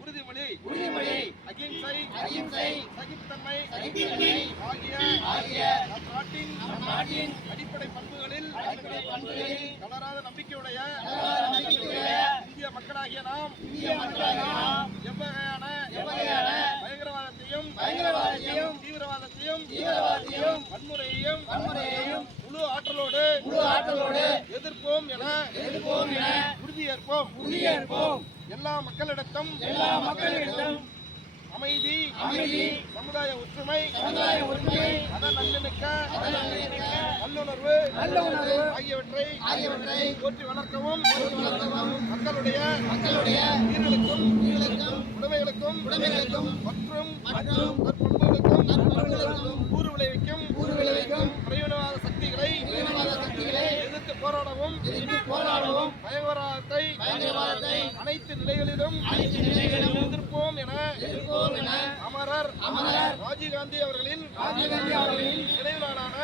உறுதிமொழி அகிம்சை சகிப்புத்தன்மை ஆகிய நம் நாட்டின் அடிப்படை பண்புகளில் தளராத நம்பிக்கையுடைய இந்திய மக்களாகிய நாம் எவ்வகையான பயங்கரவாதத்தையும் தீவிரவாதத்தையும் வன்முறையையும் முழு ஆற்றலோடு எதிர்ப்போம் என உறுதியேற்போம். எல்லா மக்களிடத்தும் அமைதி சமுதாய ஒற்றுமை மத நல்லிணக்க நல்லுணர்வு ஆகியவற்றை போற்றி வளர்க்கவும் மக்களுடைய உயிர்களுக்கும் உடைமைகளுக்கும் மற்றும் நற்பண்புகளுக்கும் ஊறு விளைவிக்கும் பிரிவினவாத சக்திகளை எதிர்த்து போராடவும் பயங்கரவாதத்தை அனைத்து நிலைகளிலும் எதிர்ப்போம் என அமரர் ராஜீவ்காந்தி அவர்களின் நினைவு நாளான